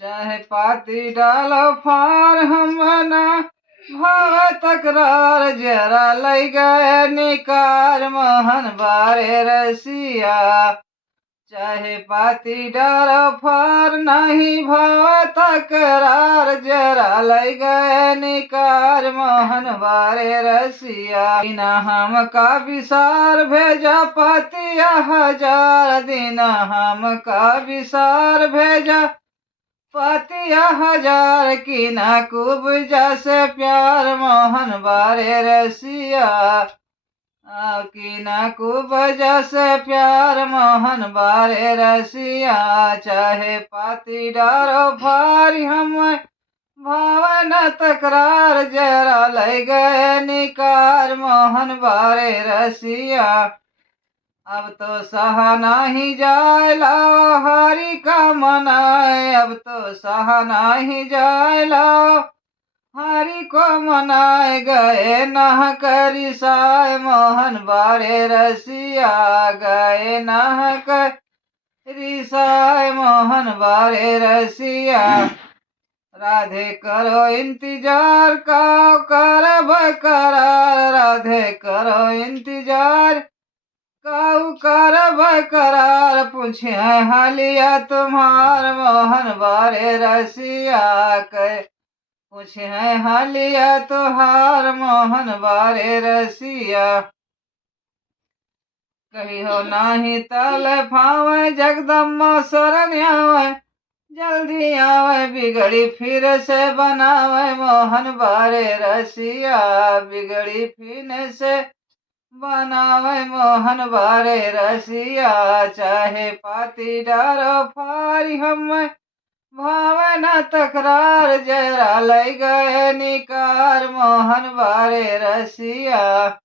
चाहे पाती डालो फार हमना भाव तकरार जरा लई गए निकार मोहन बारे रसिया। चाहे पाती डालो फार नहीं भाव तकरार जरा लई गए निकार मोहन बारे रसिया। दिन हम का विसार भेजा पातिया हजार दिन हम का विसार भेजा पातिया हजार की ना खूब जैसे प्यार मोहन बारे रसिया। की ना खूब जैसे प्यार मोहन बारे रसिया। चाहे पाती डारो भारी हम भावन तकरार जरा लय गए निकार मोहन बारे रसिया। अब तो सहा नहीं जाए लाओ हरि का मनाए। अब तो सहा नहीं जाए लाओ हरि को मनाए गए नह करी साय मोहन बारे रसिया। गए नह करी साय मोहन बारे रसिया। राधे करो इंतजार का करब करार। राधे करो इंतजार काऊ करब करार पूछे हालिया तुम्हार मोहन बारे रसिया। पूछे हालिया तुहार मोहन बारे रसिया। कही हो नाही तल फावे जगदम्मा शरण आवे जल्दी आवे बिगड़ी फिर से बनावे मोहन बारे रसिया। बिगड़ी फिर से बनावे मोहन बारे रसिया। चाहे पाती डारो फारी हम भावन तकरार जरा लय गए निकार मोहन बारे रसिया।